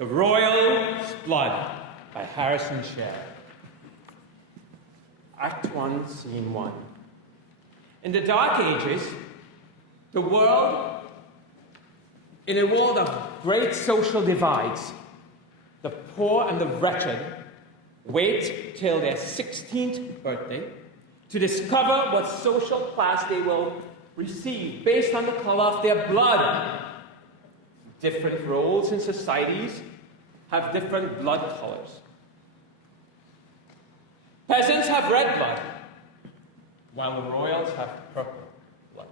The Royal's Blood by Harrison Sherer. Act 1, Scene 1. In the Dark Ages, in a world of great social divides, the poor and the wretched wait till their 16th birthday to discover what social class they will receive based on the color of their blood. Different roles in societies have different blood colors. Peasants have red blood, while the royals have purple blood.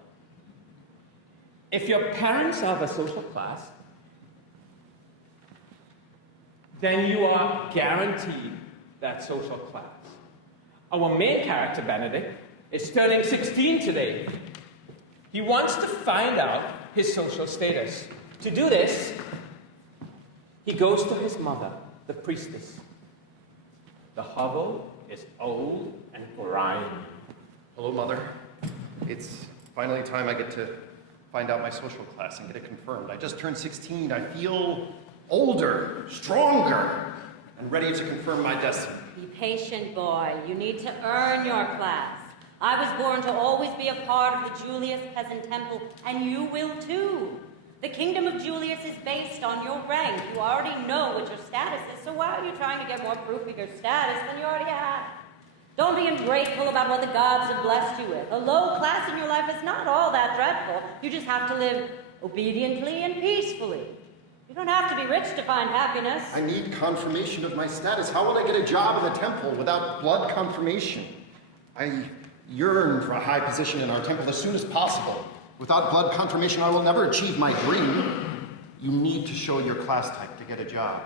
If your parents are of a social class, then you are guaranteed that social class. Our main character, Benedict, is turning 16 today. He wants to find out his social status. To do this, he goes to his mother, the priestess. The hovel is old and grimy. Hello, Mother. It's finally time I get to find out my social class and get it confirmed. I just turned 16. I feel older, stronger, and ready to confirm my destiny. Be patient, boy. You need to earn your class. I was born to always be a part of the Julius Peasant Temple, and you will too. The kingdom of Julius is based on your rank. You already know what your status is, so why are you trying to get more proof of your status than you already have? Don't be ungrateful about what the gods have blessed you with. A low class in your life is not all that dreadful. You just have to live obediently and peacefully. You don't have to be rich to find happiness. I need confirmation of my status. How will I get a job in the temple without blood confirmation? I yearn for a high position in our temple as soon as possible. Without blood confirmation, I will never achieve my dream. You need to show your class type to get a job.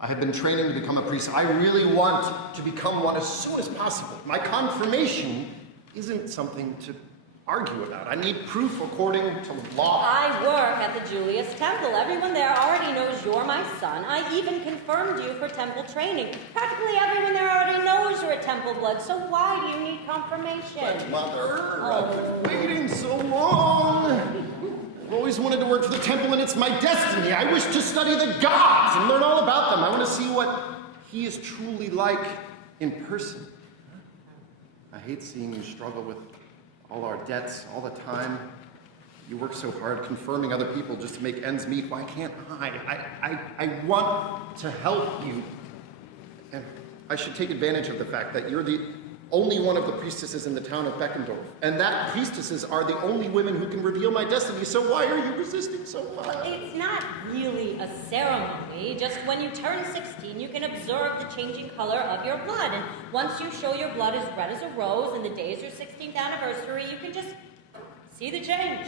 I have been training to become a priest. I really want to become one as soon as possible. My confirmation isn't something to argue about. I need proof according to law. I work at the Julius Temple. Everyone there already knows you're my son. I even confirmed you for temple training. Practically everyone there already knows you're a temple blood, so why do you need confirmation? But Mother, I've been waiting so long. I've always wanted to work for the temple, and it's my destiny. I wish to study the gods and learn all about them. I want to see what he is truly like in person. I hate seeing you struggle with all our debts all the time. You work so hard confirming other people just to make ends meet. Why can't I want to help you. And I should take advantage of the fact that you're the only one of the priestesses in the town of Beckendorf. And that priestesses are the only women who can reveal my destiny. So why are you resisting so much? It's not really a ceremony. Just when you turn 16, you can observe the changing color of your blood. And once you show your blood is red as a rose and the day is your 16th anniversary, you can just see the change.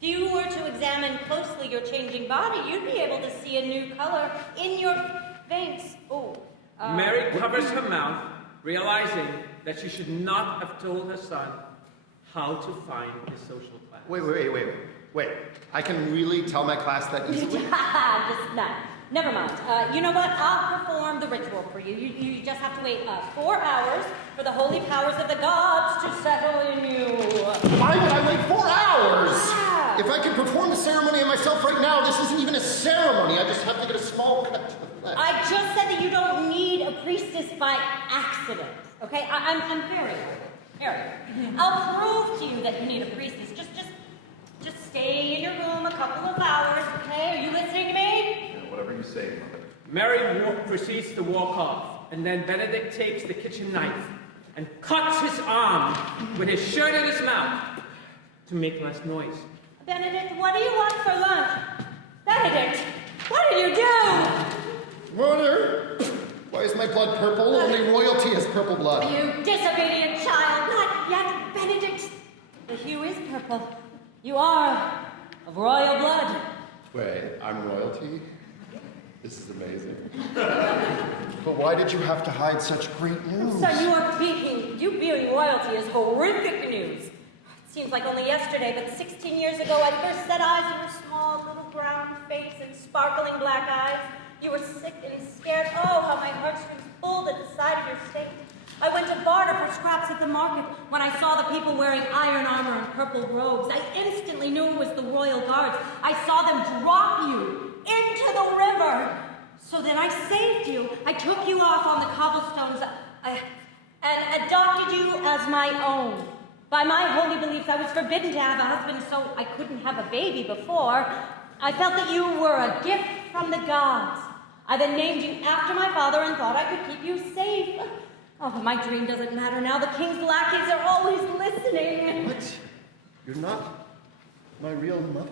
If you were to examine closely your changing body, you'd be able to see a new color in your veins. Mary covers her mouth, realizing that she should not have told her son how to find his social class. Wait. I can really tell my class that easily? Never mind. You know what? I'll perform the ritual for you. You just have to wait 4 hours for the holy powers of the gods to settle in you. Why would I wait 4 hours? Yeah. If I could perform the ceremony on myself right now, this isn't even a ceremony. I just have to get a small cut to the flesh. I just said that you don't need a priestess by accident. Okay? I'm very I'll prove to you that you need a priestess. Just stay in your room a couple of hours, okay? Are you listening to me? Yeah, whatever you say, Mother. Mary proceeds to walk off, and then Benedict takes the kitchen knife and cuts his arm with his shirt in his mouth to make less noise. Benedict, what do you want for lunch? Benedict, what did you do? Mother! Why is my blood purple? Only royalty has purple blood. You disobedient child! Not yet, Benedict! The hue is purple. You are of royal blood. Wait, I'm royalty? This is amazing. But why did you have to hide such great news? So you being royalty is horrific news. It seems like only yesterday, but 16 years ago I first set eyes on your small little brown face and sparkling black eyes. You were sick and scared. Oh, how my heartstrings pulled at the sight of your state. I went to barter for scraps at the market. When I saw the people wearing iron armor and purple robes, I instantly knew it was the royal guards. I saw them drop you into the river. So then I saved you. I took you off on the cobblestones and adopted you as my own. By my holy beliefs, I was forbidden to have a husband, so I couldn't have a baby before. I felt that you were a gift from the gods. I then named you after my father and thought I could keep you safe. Oh, but my dream doesn't matter now. The king's lackeys are always listening. What? You're not my real mother?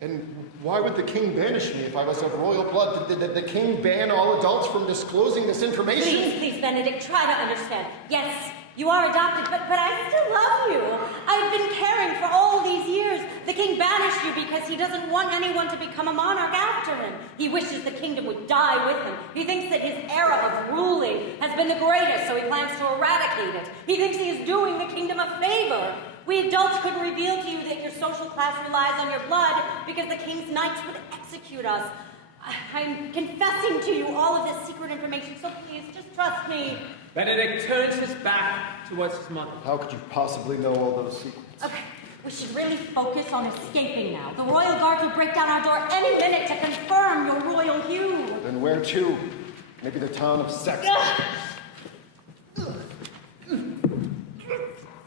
And why would the king banish me if I was of royal blood? Did the king ban all adults from disclosing this information? Please, Benedict, try to understand. Yes, you are adopted, but I still love you. I've been caring for all these years. The king banished you because he doesn't want anyone to become a monarch after him. He wishes the kingdom would die with him. He thinks that his era of ruling has been the greatest, so he plans to eradicate it. He thinks he is doing the kingdom a favor. We adults couldn't reveal to you that your social class relies on your blood because the king's knights would execute us. I'm confessing to you all of this secret information, so please, just trust me. Benedict turns his back towards his mother. How could you possibly know all those secrets? Okay, we should really focus on escaping now. The royal guards will break down our door any minute to confirm your royal hue. Then where to? Maybe the town of Sex.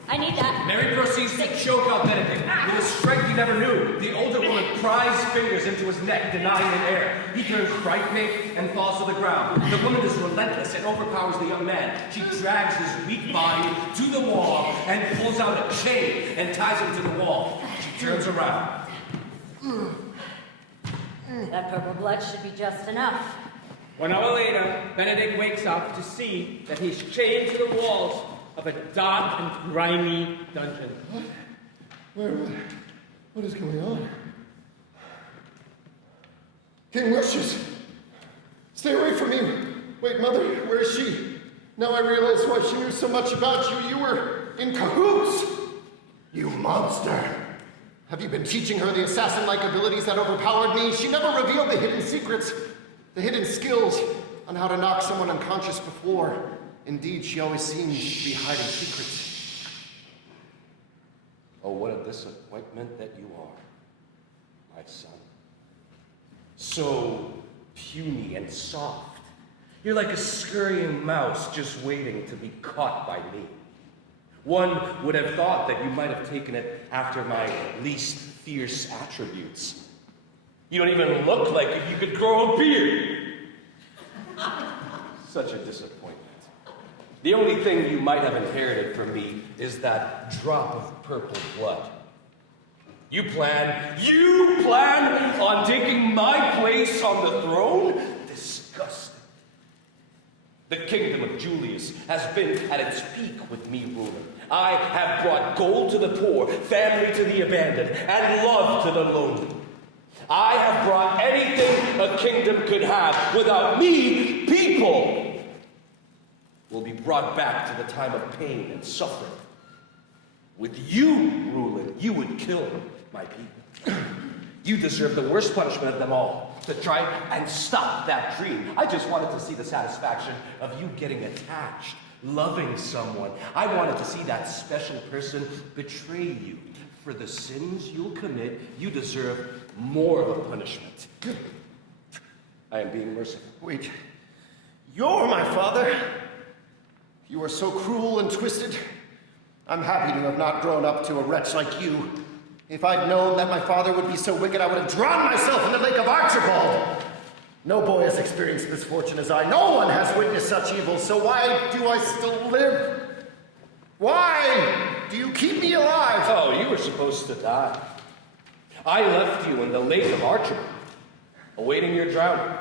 I need that. Mary proceeds to choke out Benedict with a strength he never knew. The older woman pries fingers into his neck, denying him air. He turns bright pink and falls to the ground. The woman is relentless and overpowers the young man. She drags his weak body to the wall and pulls out a chain and ties him to the wall. She turns around. That purple blood should be just enough. 1 hour later, Benedict wakes up to see that he's chained to the walls of a dark and grimy dungeon. What is going on? King Lucius! Stay away from me! Wait, Mother, where is she? Now I realize why she knew so much about you. You were in cahoots! You monster! Have you been teaching her the assassin-like abilities that overpowered me? She never revealed the hidden secrets, the hidden skills on how to knock someone unconscious before. Indeed, she always seemed to be hiding secrets. Oh, what a disappointment that you are, my son. So puny and soft. You're like a scurrying mouse just waiting to be caught by me. One would have thought that you might have taken it after my least fierce attributes. You don't even look like you could grow a beard. Such a disappointment. The only thing you might have inherited from me is that drop of purple blood. You plan on taking my place on the throne? Disgusting. The kingdom of Julius has been at its peak with me ruling. I have brought gold to the poor, family to the abandoned, and love to the lonely. I have brought anything a kingdom could have. Without me, people will be brought back to the time of pain and suffering. With you ruling, you would kill my people. You deserve the worst punishment of them all, to try and stop that dream. I just wanted to see the satisfaction of you getting attached, loving someone. I wanted to see that special person betray you. For the sins you'll commit, you deserve more of a punishment. I am being merciful. Wait, you're my father? You are so cruel and twisted. I'm happy to have not grown up to a wretch like you. If I'd known that my father would be so wicked, I would have drowned myself in the lake of Archibald. No boy has experienced misfortune as I. No one has witnessed such evil, so why do I still live? Why do you keep me alive? Oh, you were supposed to die. I left you in the lake of Archibald, awaiting your drowning.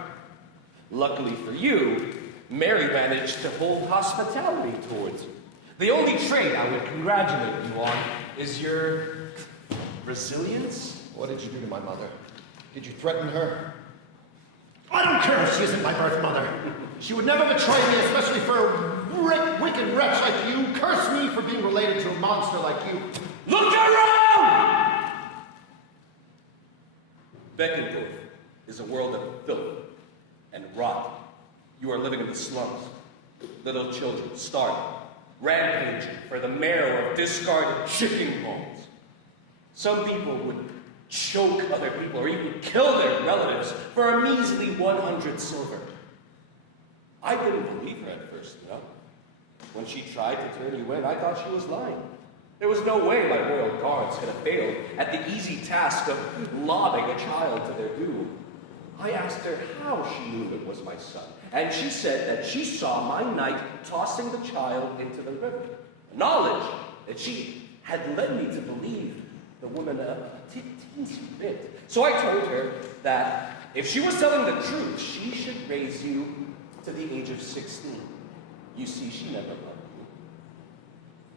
Luckily for you, Mary managed to hold hospitality towards you. The only trait I would congratulate you on is your resilience. What did you do to my mother? Did you threaten her? I don't care if she isn't my birth mother. She would never betray me, especially for a wicked wretch like you. Curse me for being related to a monster like you. Look around! Beckendorf is a world of filth and rot. You are living in the slums. Little children starving, rampaging for the marrow of discarded chicken bones. Some people would choke other people or even kill their relatives for a measly 100 silver. I didn't believe her at first, you know. When she tried to turn you in, I thought she was lying. There was no way my royal guards could have failed at the easy task of lobbing a child to their doom. I asked her how she knew it was my son, and she said that she saw my knight tossing the child into the river. Knowledge that she had led me to believe the woman a teensy bit. So I told her that if she was telling the truth, she should raise you to the age of 16. You see, she never loved you.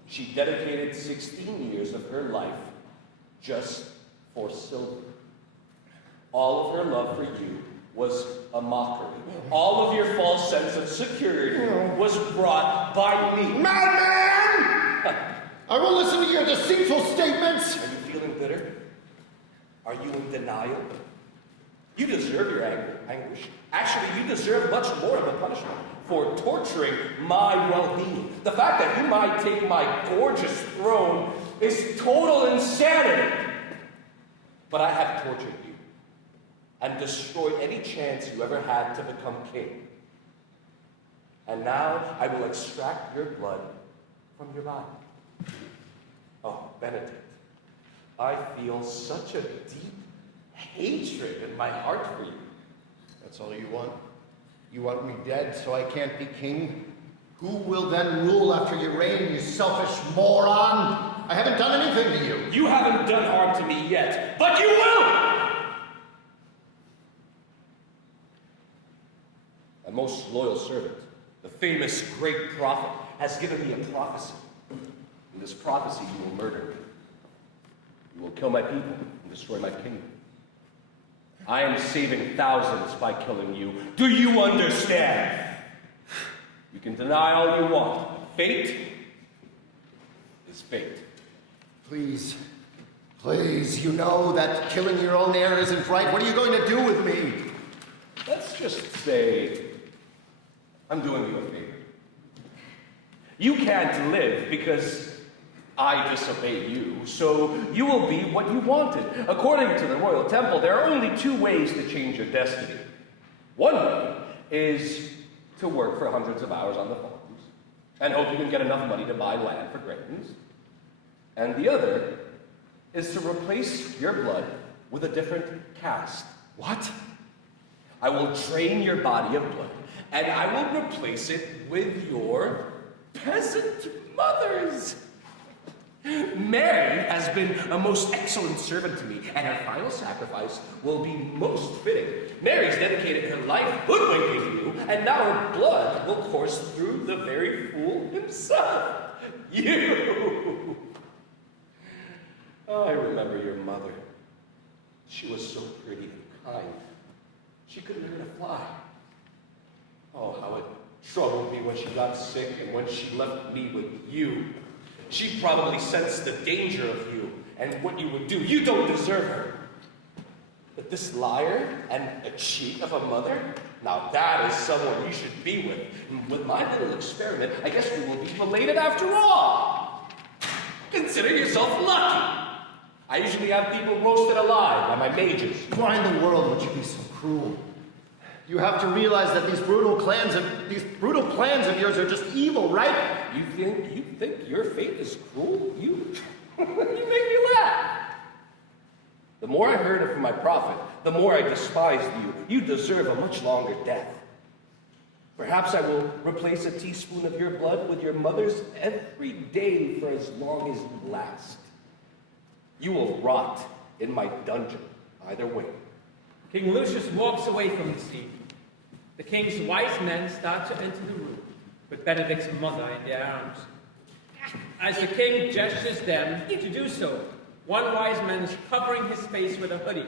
She dedicated 16 years of her life just for silver. All of her love for you was a mockery. All of your false sense of security was brought by me. Madman! I will listen to your deceitful statements. Are you feeling bitter? Are you in denial? You deserve your anguish. Actually, you deserve much more of the punishment for torturing my well-being. The fact that you might take my gorgeous throne is total insanity. But I have tortured you and destroyed any chance you ever had to become king. And now I will extract your blood from your body. Oh, Benedict, I feel such a deep hatred in my heart for you. That's all you want? You want me dead so I can't be king? Who will then rule after your reign, you selfish moron? I haven't done anything to you. You haven't done harm to me yet, but you will! My most loyal servant, the famous great prophet, has given me a prophecy. In this prophecy, you will murder me. You will kill my people and destroy my kingdom. I am saving thousands by killing you. Do you understand? You can deny all you want. Fate is fate. Please, please, you know that killing your own heir isn't right. What are you going to do with me? Let's just say I'm doing you a favor. You can't live because I disobey you, so you will be what you wanted. According to the royal temple, there are only two ways to change your destiny. One way is to work for hundreds of hours on the farms and hope you can get enough money to buy land for grains. And the other is to replace your blood with a different caste. What? I will drain your body of blood, and I will replace it with your peasant mother's. Mary has been a most excellent servant to me, and her final sacrifice will be most fitting. Mary's dedicated her life hoodwinking you, and now her blood will course through the very fool himself. You! Oh, I remember your mother. She was so pretty and kind. She could learn to fly. Oh, how it troubled me when she got sick and when she left me with you. She probably sensed the danger of you and what you would do. You don't deserve her. But this liar and a cheat of a mother, now that is someone you should be with. With my little experiment, I guess we will be related after all. Consider yourself lucky. I usually have people roasted alive by my mages. Why in the world would you be so cruel? You have to realize that these brutal plans of yours are just evil, right? You think your fate is cruel? You make me laugh. The more I heard from my prophet, the more I despised you. You deserve a much longer death. Perhaps I will replace a teaspoon of your blood with your mother's every day for as long as you last. You will rot in my dungeon, either way. King Lucius walks away from the scene. The king's wise men start to enter the room, with Benedict's mother in their arms. As the king gestures them to do so, one wise man is covering his face with a hoodie.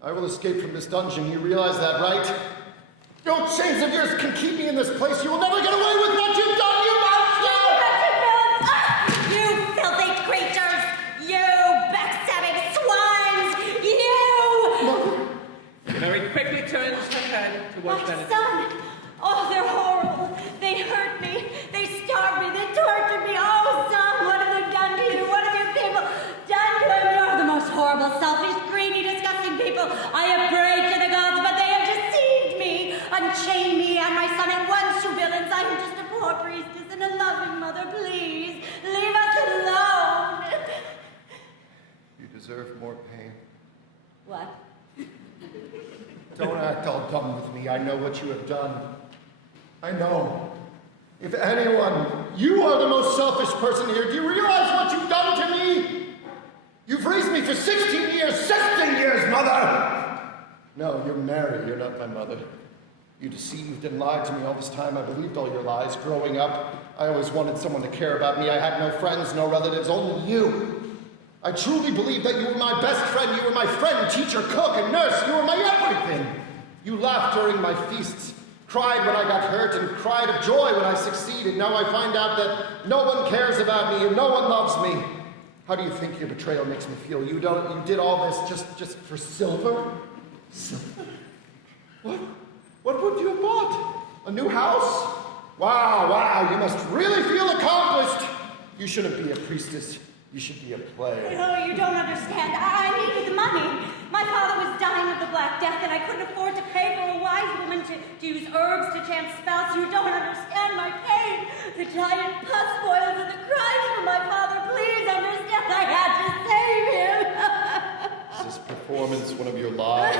I will escape from this dungeon. You realize that, right? No chains of yours can keep me in this place. You will never get away with what you've done, you monster! You filthy creatures! You backstabbing swines! You! Mary quickly turns her head towards My Benedict. son! Oh, they're horrible. They hurt me. They starved me. They tortured me. Oh, son, what have they done to you? What have your people done to him? You're the most horrible Father, please, leave us alone. You deserve more pain. What? Don't act all dumb with me. I know what you have done. I know. If anyone, you are the most selfish person here. Do you realize what you've done to me? You've raised me for 16 years. 16 years, mother! No, you're Mary. You're not my mother. You deceived and lied to me all this time. I believed all your lies. Growing up, I always wanted someone to care about me. I had no friends, no relatives, only you. I truly believed that you were my best friend. You were my friend, teacher, cook, and nurse. You were my everything. You laughed during my feasts, cried when I got hurt, and cried of joy when I succeeded. Now I find out that no one cares about me and no one loves me. How do you think your betrayal makes me feel? You did all this just for silver? Silver? What would you have bought? A new house? Wow, you must really feel accomplished. You shouldn't be a priestess. You should be a player. No, you don't understand. I needed the money. My father was dying of the Black Death, and I couldn't afford to pay for a wise woman to use herbs to chant spells. You don't understand my pain. The giant pus boils and the cries for my father. Please understand, I had to save him. Is this performance one of your lies?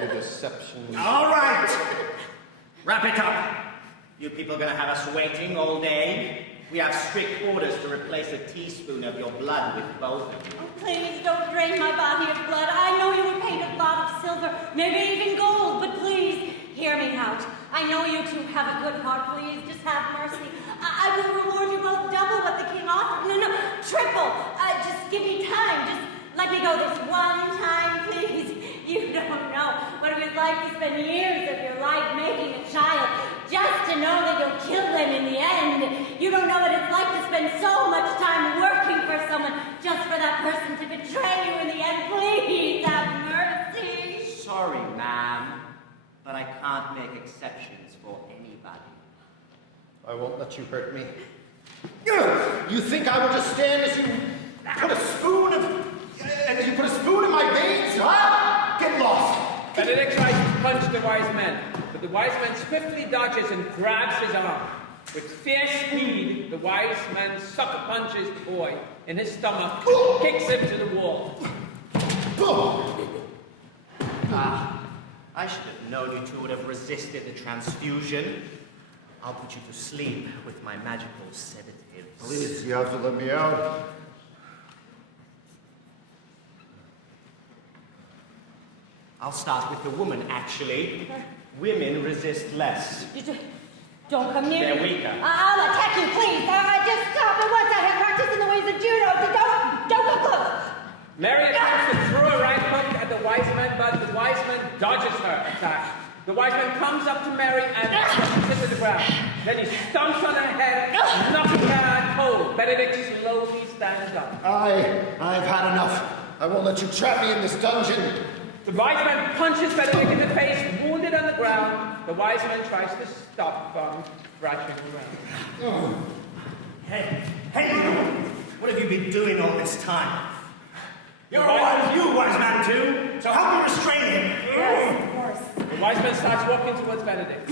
Your deceptions? All right! Wrap it up. You people gonna have us waiting all day? We have strict orders to replace a teaspoon of your blood with both of you. Oh, please don't drain my body of blood. I know you were paid a lot of silver, maybe even gold, but please, hear me out. I know you two have a good heart. Please, just have mercy. I will reward you both double what the king offered. No, triple. Just give me time. Just let me go this one time, please. You don't know what it was like to spend years of your life making a child just to know that you'll kill them in the end. You don't know what it's like to spend so much time working for someone just for that person to betray you in the end. Please have mercy. Sorry, ma'am, but I can't make exceptions for anybody. I won't let you hurt me. You think I will just stand as you put a spoon in my veins? Huh? Get lost. Benedict tries to punch the wise man, but the wise man swiftly dodges and grabs his arm. With fierce speed, the wise man sucker punches the boy in his stomach, kicks him to the wall. I should have known you two would have resisted the transfusion. I'll put you to sleep with my magical sedatives. Please, you have to let me out. I'll start with the woman, actually. Women resist less. Don't come near They're me. weaker. I'll attack you, please. Just stop it once. I have practiced in the ways of judo. Don't come close. Mary attempts to throw a right hook at the wise man, but the wise man dodges her attack. The wise man comes up to Mary and pushes her to the ground. Then he stomps on her head, knocking her out cold. Benedict slowly stands up. I've had enough. I won't let you trap me in this dungeon. The wise man punches Benedict in the face, wounded on the ground. The wise man tries to stop from thrashing around. Hey, you! What have you been doing all this time? You're a wise man too, so help me restrain him. Yes, of course. The wise man starts walking towards Benedict.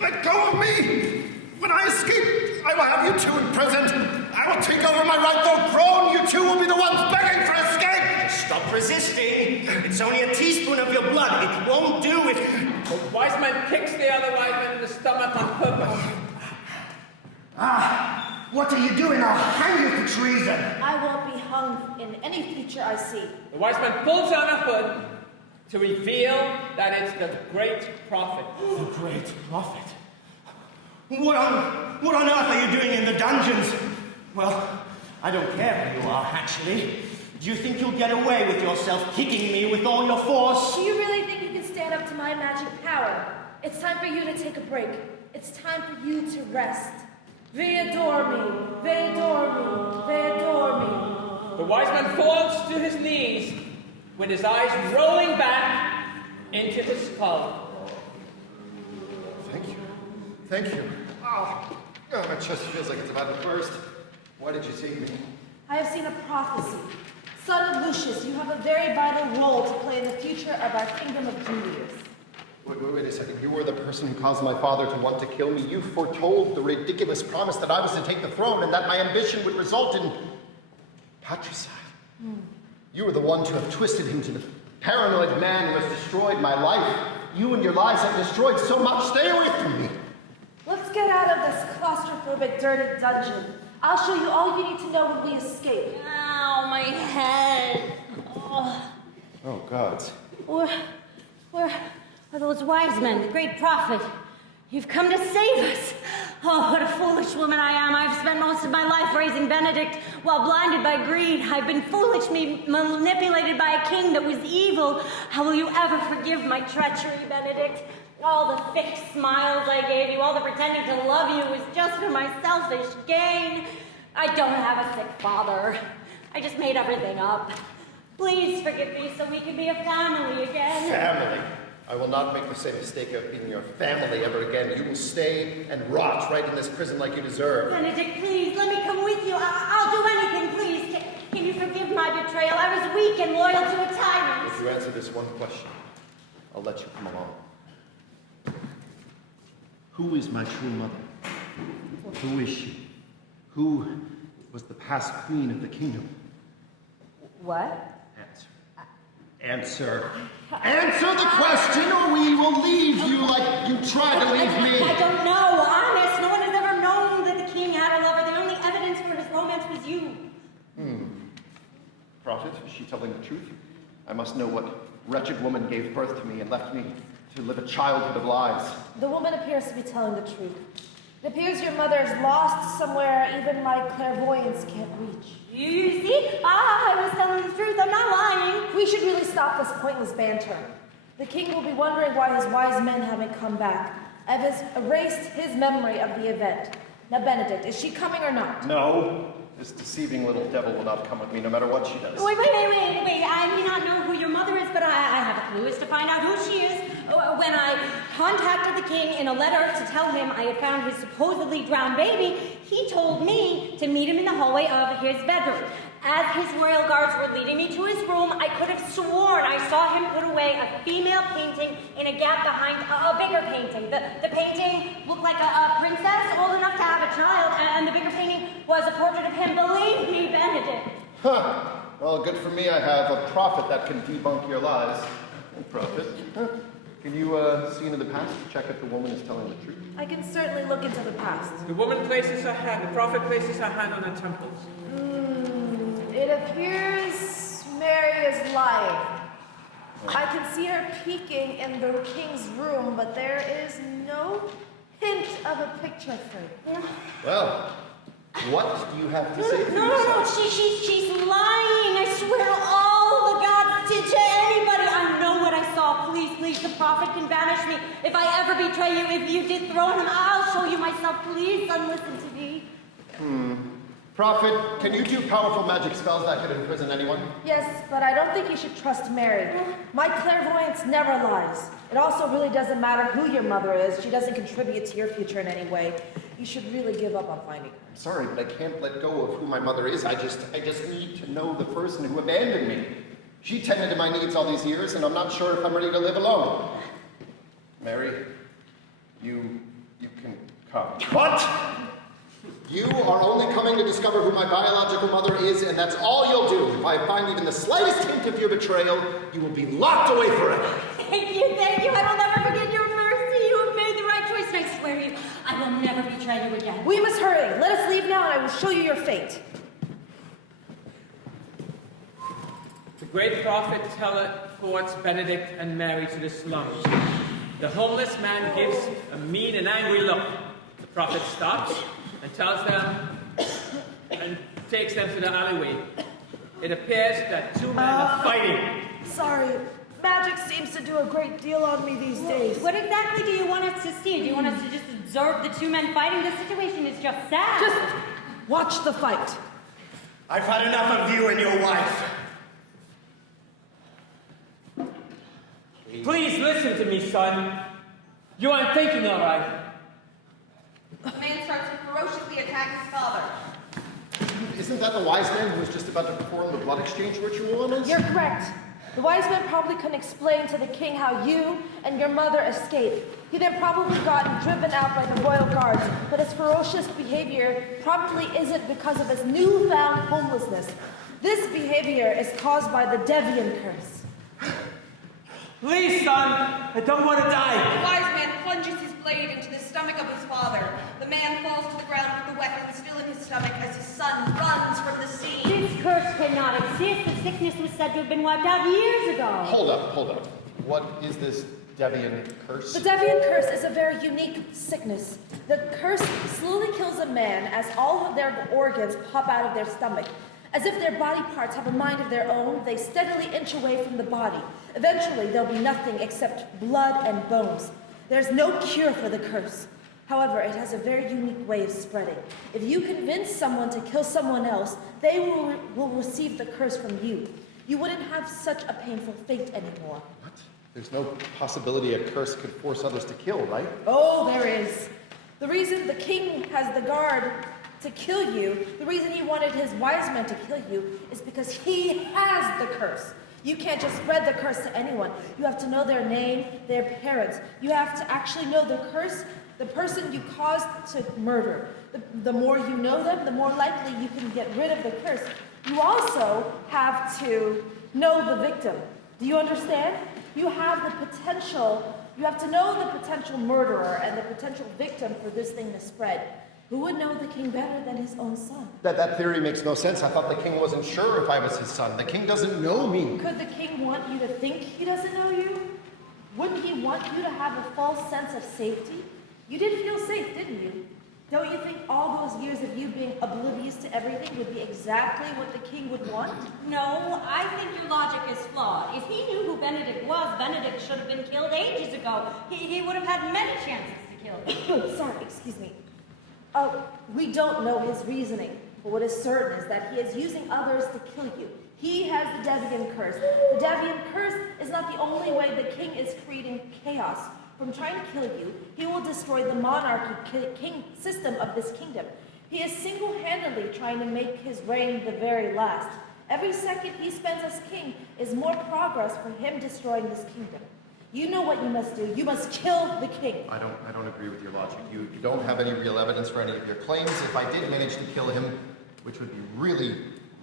Let go of me! When I escape, I will have you two imprisoned. I will take over my rightful throne. You two will be the ones begging for escape. Stop resisting. It's only a teaspoon of your blood. It won't do it. The wise man kicks the other wise man in the stomach on purpose. What are you doing? I'll hang you for treason. I won't be hung in any future I see. The wise man pulls on a hood to reveal that it's the great prophet. The great prophet? What on earth are you doing in the dungeons? Well, I don't care who you are, actually. Do you think you'll get away with yourself kicking me with all your force? Do you really think you can stand up to my magic power? It's time for you to take a break. It's time for you to rest. They adore me. They adore me. They adore me. The wise man falls to his knees with his eyes rolling back into his skull. Thank you. Thank you. Oh, my chest feels like it's about to burst. Why did you save me? I have seen a prophecy. Son of Lucius, you have a very vital role to play in the future of our kingdom of Julius. Wait a second. You were the person who caused my father to want to kill me. You foretold the ridiculous promise that I was to take the throne and that my ambition would result in patricide. You were the one to have twisted him to the paranoid man who has destroyed my life. You and your lies have destroyed so much. Stay away from me. Let's get out of this claustrophobic, dirty dungeon. I'll show you all you need to know when we escape. Ow, my head. Oh. Oh, gods. Where are those wise men, the great prophet? You've come to save us. Oh, what a foolish woman I am. I've spent most of my life raising Benedict while blinded by greed. I've been foolishly manipulated by a king that was evil. How will you ever forgive my treachery, Benedict? All the fake smiles I gave you, all the pretending to love you was just for my selfish gain. I don't have a sick father. I just made everything up. Please forgive me so we can be a family again. Family? I will not make the same mistake of being your family ever again. You will stay and rot right in this prison like you deserve. Benedict, please, let me come with you. I'll do anything, please. Can you forgive my betrayal? I was weak and loyal to a tyrant. If you answer this one question, I'll let you come along. Who is my true mother? Who is she? Who was the past queen of the kingdom? What? Answer. Answer the question or we will leave you like you tried to leave me. I don't know. Honest, no one has ever known that the king had a lover. The only evidence for his romance was you. Prophet, is she telling the truth? I must know what wretched woman gave birth to me and left me to live a childhood of lies. The woman appears to be telling the truth. It appears your mother is lost somewhere even my clairvoyance can't reach. You see? I was telling the truth. I'm not lying. We should really stop this pointless banter. The king will be wondering why his wise men haven't come back. I've erased his memory of the event. Now, Benedict, is she coming or not? No. This deceiving little devil will not come with me no matter what she does. Wait. I may not know who your mother is, but I have a clue as to find out who she is. When I contacted the king in a letter to tell him I had found his supposedly drowned baby, he told me to meet him in the hallway of his bedroom. As his royal guards were leading me to his room, I could have sworn I saw him put away a female painting in a gap behind a bigger painting. The painting looked like a princess old enough to have a child, and the bigger painting was a portrait of him. Believe me, Benedict. Huh. Well, good for me I have a prophet that can debunk your lies. Prophet? Huh. Can you see into the past to check if the woman is telling the truth? I can certainly look into the past. The woman places her hand, the prophet places her hand on her temples. It appears Mary is lying. I can see her peeking in the king's room, but there is no hint of a picture frame. Well, what do you have to say for No, yourself? she's lying. I swear to all the gods, to anybody. I know what I saw. Please, the prophet can banish me. If I ever betray you, if you dethrone him, I'll show you myself. Please, son, listen to me. Prophet, can you do powerful magic spells that could imprison anyone? Yes, but I don't think you should trust Mary. My clairvoyance never lies. It also really doesn't matter who your mother is. She doesn't contribute to your future in any way. You should really give up on finding her. I'm sorry, but I can't let go of who my mother is. I just need to know the person who abandoned me. She tended to my needs all these years, and I'm not sure if I'm ready to live alone. Mary, you can come. What? You are only coming to discover who my biological mother is, and that's all you'll do. If I find even the slightest hint of your betrayal, you will be locked away forever. Thank you. I will never forget your mercy. You have made the right choice, and I swear to you, I will never betray you again. We must hurry. Let us leave now, and I will show you your fate. The great prophet teleports Benedict and Mary to the slums. The homeless man gives a mean and angry look. The prophet stops and tells them and takes them to the alleyway. It appears that two men are fighting. Sorry. Magic seems to do a great deal on me these days. What exactly do you want us to see? Do you want us to just observe the two men fighting? The situation is just sad. Just watch the fight. I've had enough of you and your wife. Please listen to me, son. You aren't thinking all right. The man starts to ferociously attack his father. Isn't that the wise man who was just about to perform the blood exchange ritual on us? You're correct. The wise men probably couldn't explain to the king how you and your mother escaped. He then probably gotten driven out by the royal guards, but his ferocious behavior probably isn't because of his newfound homelessness. This behavior is caused by the Devian curse. Please, son, I don't want to The die. wise man plunges his blade into the stomach of his father. The man falls to the ground with the weapon still in his stomach as his son runs from the scene. This curse cannot exist. The sickness was said to have been wiped out years ago. Hold up. What is this Devian curse? The Devian curse is a very unique sickness. The curse slowly kills a man as all of their organs pop out of their stomach. As if their body parts have a mind of their own, they steadily inch away from the body. Eventually, there'll be nothing except blood and bones. There's no cure for the curse. However, it has a very unique way of spreading. If you convince someone to kill someone else, they will receive the curse from you. You wouldn't have such a painful fate anymore. What? There's no possibility a curse could force others to kill, right? Oh, there is. The reason the king has the guard to kill you, the reason he wanted his wise men to kill you, is because he has the curse. You can't just spread the curse to anyone. You have to know their name, their parents. You have to actually know the curse, the person you caused to murder. The more you know them, the more likely you can get rid of the curse. You also have to know the victim. Do you understand? You have the potential, you have to know the potential murderer and the potential victim for this thing to spread. Who would know the king better than his own son? That theory makes no sense. I thought the king wasn't sure if I was his son. The king doesn't know me. Could the king want you to think he doesn't know you? Wouldn't he want you to have a false sense of safety? You did feel safe, didn't you? Don't you think all those years of you being oblivious to everything would be exactly what the king would want? No, I think your logic is flawed. If he knew who Benedict was, Benedict should have been killed ages ago. He would have had many chances to kill him. Sorry, excuse me. We don't know his reasoning, but what is certain is that he is using others to kill you. He has the Devian curse. The Devian curse is not the only way the king is creating chaos. From trying to kill you, he will destroy the monarchy king system of this kingdom. He is single-handedly trying to make his reign the very last. Every second he spends as king is more progress for him destroying this kingdom. You know what you must do. You must kill the king. I don't agree with your logic. You don't have any real evidence for any of your claims. If I did manage to kill him, which would be really,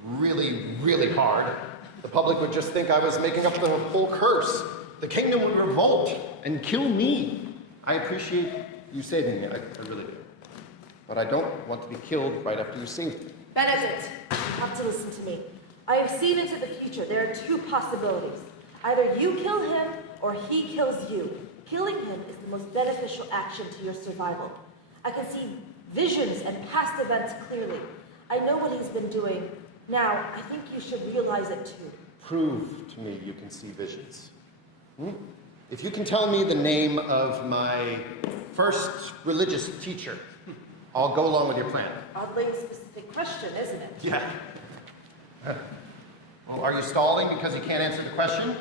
really, really hard, the public would just think I was making up the whole curse. The kingdom would revolt and kill me. I appreciate you saving me. I really do. But I don't want to be killed right after you saved me. Benedict, you have to listen to me. I have seen into the future. There are two possibilities. Either you kill him or he kills you. Killing him is the most beneficial action to your survival. I can see visions and past events clearly. I know what he's been doing. Now, I think you should realize it too. Prove to me you can see visions. If you can tell me the name of my first religious teacher, I'll go along with your plan. Oddly specific question, isn't it? Yeah. Well, are you stalling because you can't answer the question?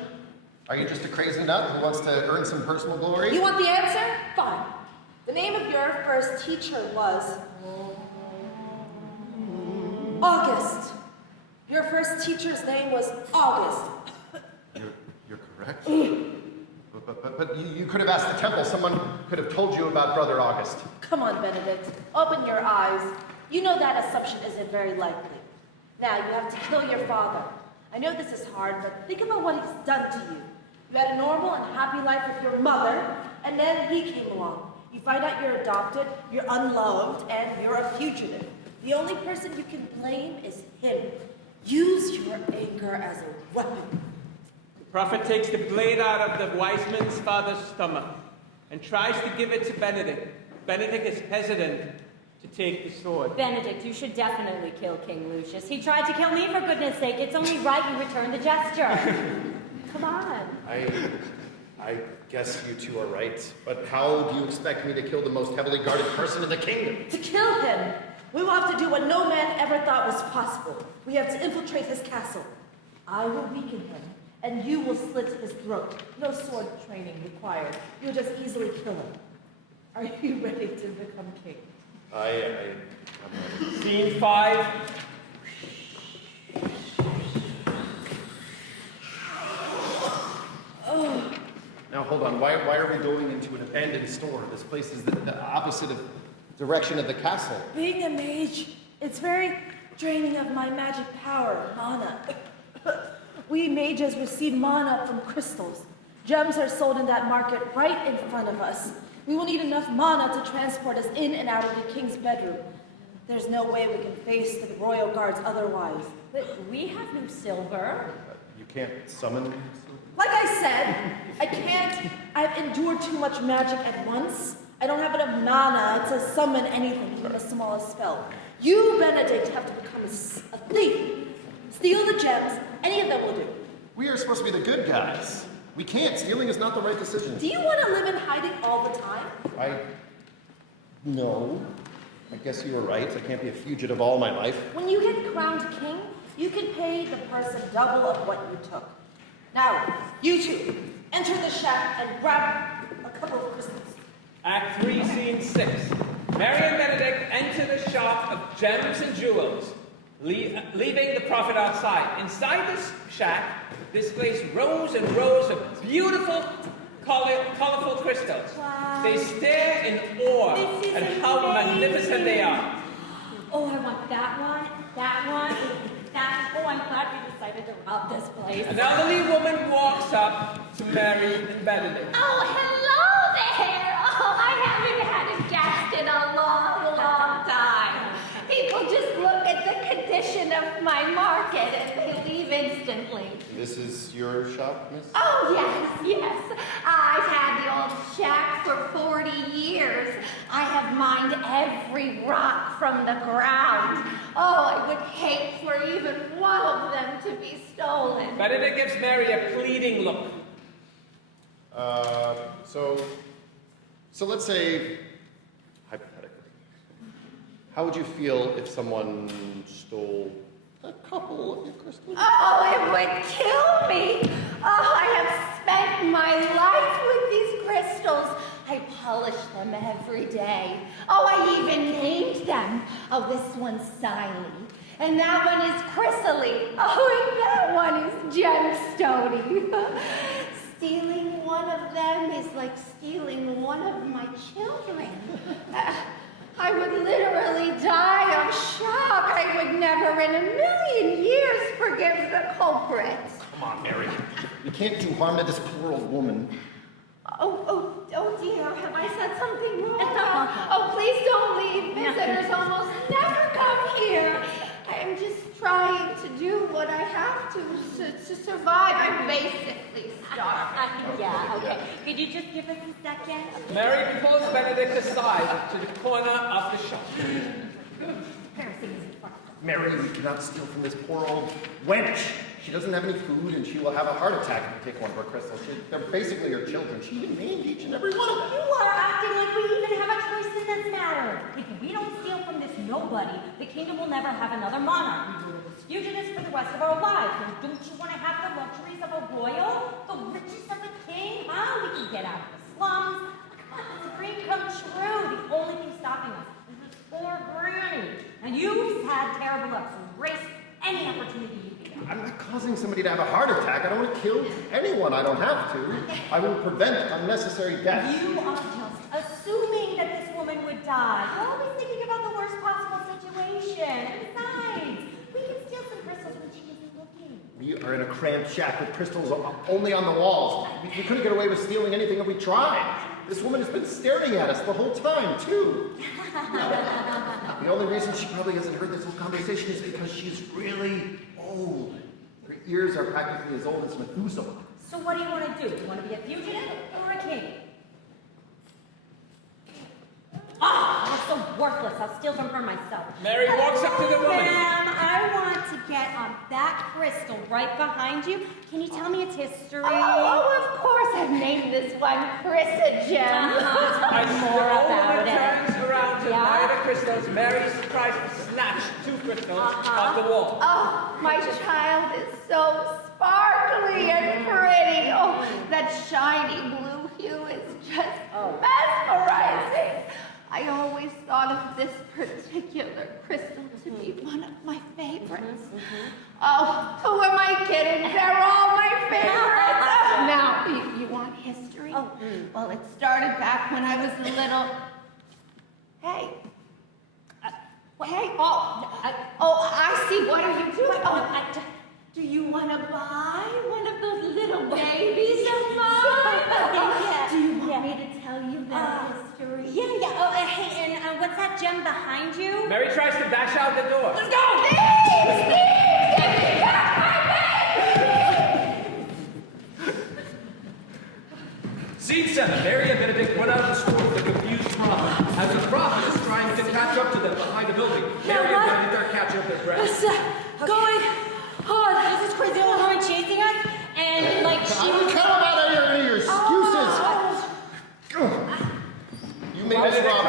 Are you just a crazy nut who wants to earn some personal glory? You want the answer? Fine. The name of your first teacher was August. Your first teacher's name was August. You're correct. But you could have asked the temple. Someone could have told you about Brother August. Come on, Benedict. Open your eyes. You know that assumption isn't very likely. Now, you have to kill your father. I know this is hard, but think about what he's done to you. You had a normal and happy life with your mother, and then he came along. You find out you're adopted, you're unloved, and you're a fugitive. The only person you can blame is him. Use your anger as a weapon. The prophet takes the blade out of the wise man's father's stomach and tries to give it to Benedict. Benedict is hesitant to take the sword. Benedict, you should definitely kill King Lucius. He tried to kill me, for goodness sake. It's only right you return the gesture. Come on. I guess you two are right. But how do you expect me to kill the most heavily guarded person in the kingdom? To kill him, we will have to do what no man ever thought was possible. We have to infiltrate his castle. I will weaken him, and you will slit his throat. No sword training required. You'll just easily kill him. Are you ready to become king? I'm ready. Scene 5. on. Why are we going into an abandoned store? This place is the opposite of direction of the castle. Being a mage, it's very draining of my magic power, mana. We mages receive mana from crystals. Gems are sold in that market right in front of us. We will need enough mana to transport us in and out of the king's bedroom. There's no way we can face the royal guards otherwise. But we have no silver. You can't summon? Like I said, I can't. I've endured too much magic at once. I don't have enough mana to summon anything, even the smallest spell. You, Benedict, have to become a thief. Steal the gems. Any of them will do. We are supposed to be the good guys. We can't. Stealing is not the right decision. Do you want to live in hiding all the time? No. I guess you were right. I can't be a fugitive all my life. When you get crowned king, you can pay the person double of what you took. Now, you two, enter the shack and grab a couple of crystals. Act 3, Scene 6. Mary and Benedict enter the shop of gems and jewels, leaving the prophet outside. Inside this shack displays rows and rows of beautiful, colorful crystals. Wow. They stare in awe This is at how magnificent they are. Oh, I want that one, that. Oh, I'm glad we decided to rob this place. An elderly woman walks up to Mary and Benedict. Oh, hello there! Oh, I haven't had a guest in a long, long time. People just look at the condition of my market and they leave instantly. This is your shop, miss? Oh, yes. I've had the old shack for 40 years. I have mined every rock from the ground. Oh, I would hate for even one of them to be stolen. Benedict gives Mary a pleading look. So let's say, hypothetically, how would you feel if someone stole a couple of your crystals? Oh, it would kill me. Oh, I have spent my life with these crystals. I polish them every day. Oh, I even named them. Oh, this one's Siley. And that one is Chrysalie. Oh, and that one is Gemstony. Stealing one of them is like stealing one of my children. I would literally die of shock. I would never in a million years forgive the culprit. Come on, Mary. You can't do harm to this poor old woman. Oh dear, have I said something wrong? Oh, please don't leave. Visitors almost never come here. I'm just trying to do what I have to survive. I'm basically starving. Yeah, okay. Could you just give us a second? Mary pulls Benedict aside to the corner of the shop. Mary, you cannot steal from this poor old wench. She doesn't have any food, and she will have a heart attack if you take one of her crystals. They're basically her children. She even named each and every one of them. You are acting like we even have a choice in this matter. If we don't steal from this nobody, the kingdom will never have another monarch. We will live as fugitives for the rest of our lives. And don't you want to have the luxuries of a royal? The riches of a king? Huh? We can get out of the slums. Come on, it's a dream come true. The only thing stopping us is this poor granny. And you've had terrible luck, so embrace any opportunity you get. I'm not causing somebody to have a heart attack. I don't want to kill anyone. I don't have to. I will prevent unnecessary death. You are just assuming that this woman would die. You're always thinking about the worst possible situation. And besides, we can steal some crystals when she isn't looking. We are in a cramped shack with crystals only on the walls. We couldn't get away with stealing anything if we tried. This woman has been staring at us the whole time, too. The only reason she probably hasn't heard this whole conversation is because she's really old. Her ears are practically as old as Methuselah. So what do you want to do? Do you want to be a fugitive or a king? Oh, you're so worthless. I'll steal them for myself. Mary walks up to the woman. Ma'am, I want to get on that crystal right behind you. Can you tell me its history? Oh, of course I've named this one Chrysogem. I more about it. turns around to Yeah? admire the crystals. Mary surprised to snatch 2 crystals off the wall. Oh, my child is so sparkly and pretty. Oh, that shiny blue hue is just mesmerizing. I always thought of this particular crystal to be one of my favorites. Oh, who am I kidding? They're all my favorites. Oh, now, you want history? Oh, well, it started back when I was a little... Hey. Hey, I see. What are you doing? Do you want to buy one of those little babies of mine? Yeah. Do you want me to tell you their history? Yeah. Oh, hey, and what's that gem behind you? Mary tries to dash out the door. Let's go! Steve! Give me back my baby! Scene 7. Mary and Benedict run out of the store with a confused prophet. As the prophet is trying to catch up to them behind the building, Mary and Benedict are catching up their breath. What's going on? This is crazy old woman chasing us, and like I she don't was... care about any of your excuses. You made us rob.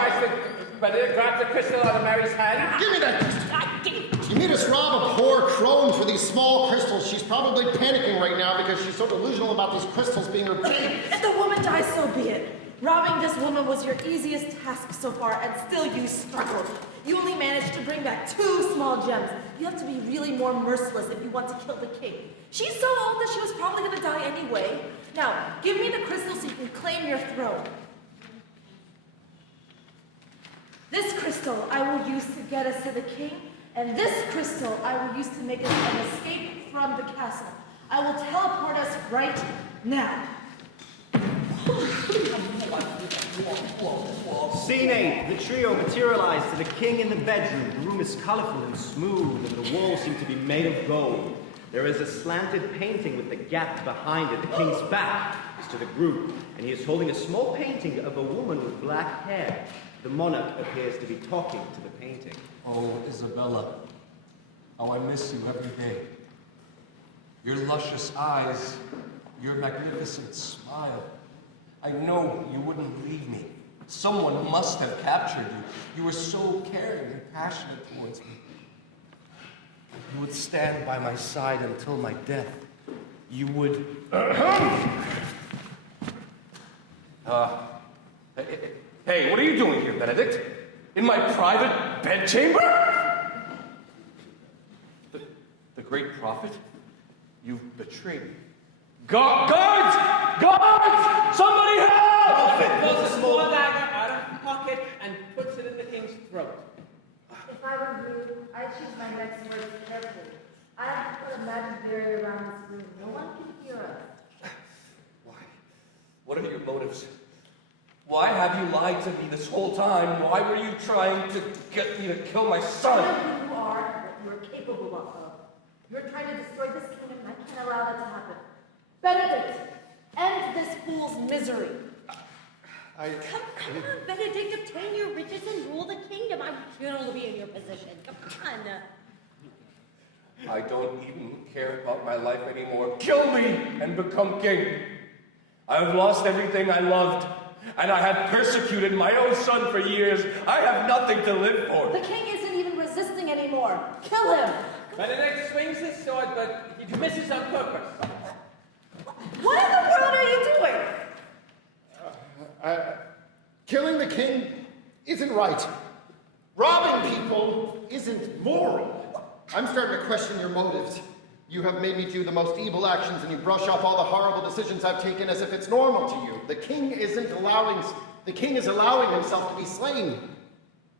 Benedict grabs the crystal out of Mary's hand. Give me that crystal. You made us rob a poor crone for these small crystals. She's probably panicking right now because she's so delusional about these crystals being her baby. If the woman dies, so be it. Robbing this woman was your easiest task so far, and still you struggled. You only managed to bring back 2 small gems. You have to be really more merciless if you want to kill the king. She's so old that she was probably going to die anyway. Now, give me the crystal so you can claim your throne. This crystal I will use to get us to the king, and this crystal I will use to make us an escape from the castle. I will teleport us right now. Scene 8. The trio materialized to the king in the bedroom. The room is colorful and smooth, and the walls seem to be made of gold. There is a slanted painting with the gap behind it. The king's back is to the group, and he is holding a small painting of a woman with black hair. The monarch appears to be talking to the painting. Oh, Isabella, how I miss you every day. Your luscious eyes, your magnificent smile. I know you wouldn't leave me. Someone must have captured you. You were so caring and passionate towards me. You would stand by my side until my death. You would... Hey, what are you doing here, Benedict? In my private bedchamber? The great prophet? You've betrayed me. Guards! Guards! Somebody help! Prophet pulls a small dagger out of his pocket and puts it in the king's throat. If I were you, I'd choose my next words carefully. I have to put a magic barrier around this room. No one can hear us. Why? What are your motives? Why have you lied to me this whole time? Why were you trying to get me to kill my I son? know who you are and what you are capable of. You're trying to destroy this kingdom, and I can't allow that to happen. Benedict, end this fool's misery. Come on, Benedict, obtain your riches and rule the kingdom. I'm thrilled to be in your position. Come on. I don't even care about my life anymore. Kill me and become king. I have lost everything I loved, and I have persecuted my own son for years. I have nothing to live for. The king isn't even resisting anymore. Kill him. Benedict swings his sword, but he misses on purpose. What in the world are you doing? Killing the king isn't right. Robbing people isn't moral. I'm starting to question your motives. You have made me do the most evil actions, and you brush off all the horrible decisions I've taken as if it's normal to you. The king is allowing himself to be slain.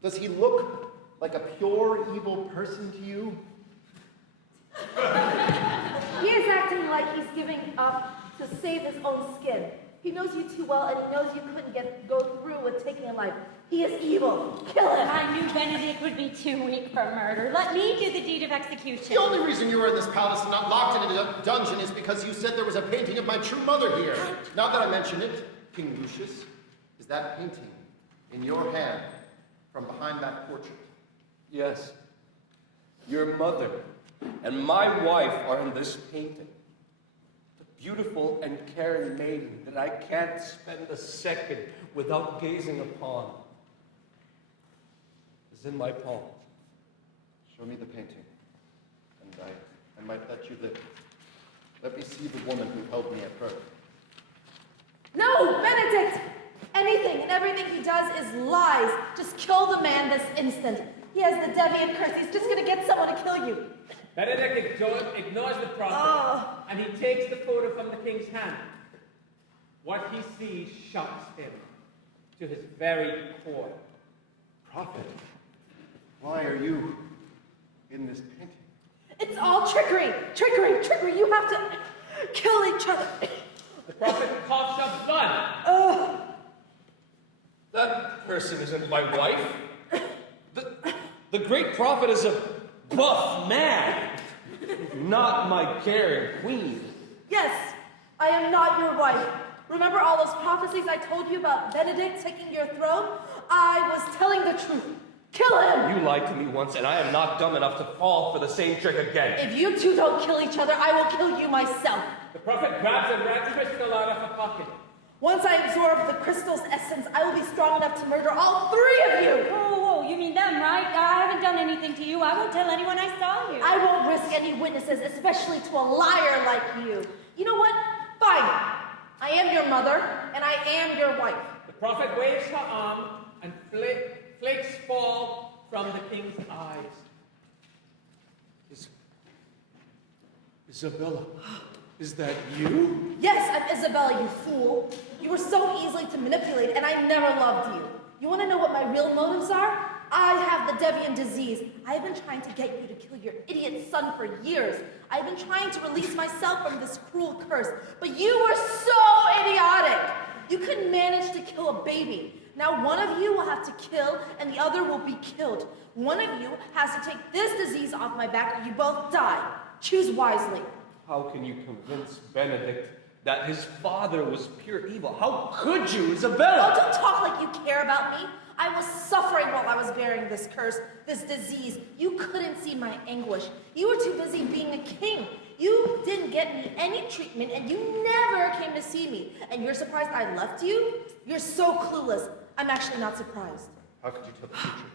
Does he look like a pure evil person to you? He is acting like he's giving up to save his own skin. He knows you too well, and he knows you couldn't go through with taking a life. He is evil. Kill him. I knew Benedict would be too weak for murder. Let me do the deed of execution. The only reason you were in this palace and not locked in a dungeon is because you said there was a painting of my true mother here. Now that I mention it, King Lucius, is that painting in your hand from behind that portrait? Yes. Your mother and my wife are in this painting. The beautiful and caring maiden that I can't spend a second without gazing upon is in my palm. Show me the painting, and I might let you live. Let me see the woman who held me at birth. No, Benedict! Anything and everything he does is lies. Just kill the man this instant. He has the Deviant curse. He's just gonna get someone to kill you. Benedict ignores the prophet, and he takes the photo from the king's hand. What he sees shocks him to his very core. Prophet, why are you in this painting? It's all trickery! Trickery! Trickery! You have to kill each other. The prophet coughs up blood. That person isn't my wife. The great prophet is a buff man, not my caring queen. Yes, I am not your wife. Remember all those prophecies I told you about Benedict taking your throne? I was telling the truth. Kill him! You lied to me once, and I am not dumb enough to fall for the same trick again. If you two don't kill each other, I will kill you myself. The prophet grabs a red crystal out of a pocket. Once I absorb the crystal's essence, I will be strong enough to murder all three of you! Whoa, you mean them, right? I haven't done anything to you. I won't tell anyone I saw you. I won't risk any witnesses, especially to a liar like you. You know what? Fine. I am your mother, and I am your wife. The prophet waves her arm, and flakes fall from the king's eyes. Isabella, is that you? Yes, I'm Isabella, you fool. You were so easily to manipulate, and I never loved you. You want to know what my real motives are? I have the Devian disease. I've been trying to get you to kill your idiot son for years. I've been trying to release myself from this cruel curse, but you were so idiotic. You couldn't manage to kill a baby. Now one of you will have to kill, and the other will be killed. One of you has to take this disease off my back, or you both die. Choose wisely. How can you convince Benedict that his father was pure evil? How could you, Isabella? Oh, don't talk like you care about me. I was suffering while I was bearing this curse, this disease. You couldn't see my anguish. You were too busy being a king. You didn't get me any treatment, and you never came to see me. And you're surprised I left you? You're so clueless. I'm actually not surprised. How could you tell the future?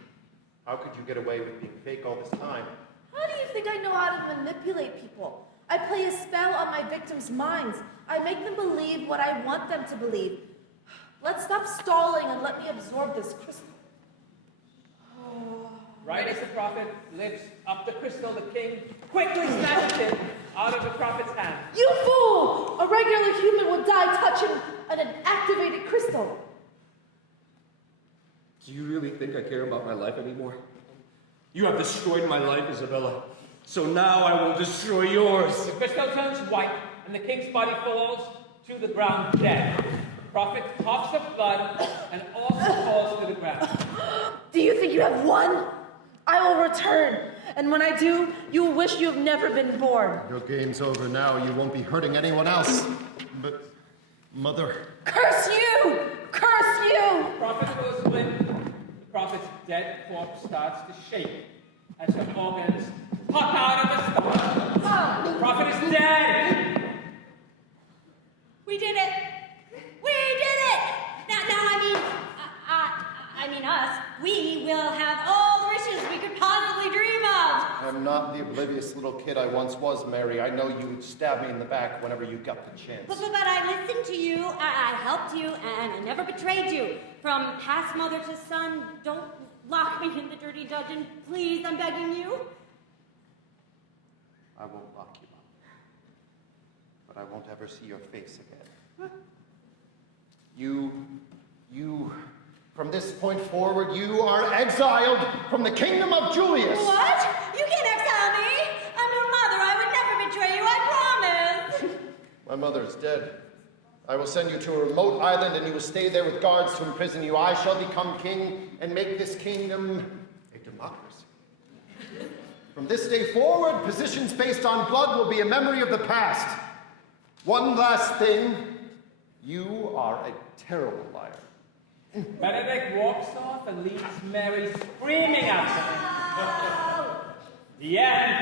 How could you get away with being fake all this time? How do you think I know how to manipulate people? I play a spell on my victims' minds. I make them believe what I want them to believe. Let's stop stalling and let me absorb this crystal. Right as the prophet lifts up the crystal, the king quickly snatches it out of the prophet's hand. You fool! A regular human will die touching an activated crystal. Do you really think I care about my life anymore? You have destroyed my life, Isabella. So now I will destroy yours. The crystal turns white, and the king's body falls to the ground dead. The prophet coughs up blood and also falls to the ground. Do you think you have won? I will return, and when I do, you will wish you have never been born. Your game's over now. You won't be hurting anyone else. But, Mother... Curse you! Curse you! The prophet goes limp. The prophet's dead corpse starts to shake as her organs pop out of his stomach. The prophet is dead! We did it! We did it! I mean us. We will have all the riches we could possibly dream of. I'm not the oblivious little kid I once was, Mary. I know you would stab me in the back whenever you got the chance. But I listened to you, I helped you, and I never betrayed you. From past mother to son, don't lock me in the dirty dungeon. Please, I'm begging you. I won't lock you up. But I won't ever see your face again. From this point forward, you are exiled from the kingdom of Julius. What? You can't exile me. I'm your mother. I would never betray you, I promise. My mother is dead. I will send you to a remote island, and you will stay there with guards to imprison you. I shall become king and make this kingdom a democracy. From this day forward, positions based on blood will be a memory of the past. One last thing. You are a terrible liar. Benedict walks off and leaves Mary screaming after him. The end.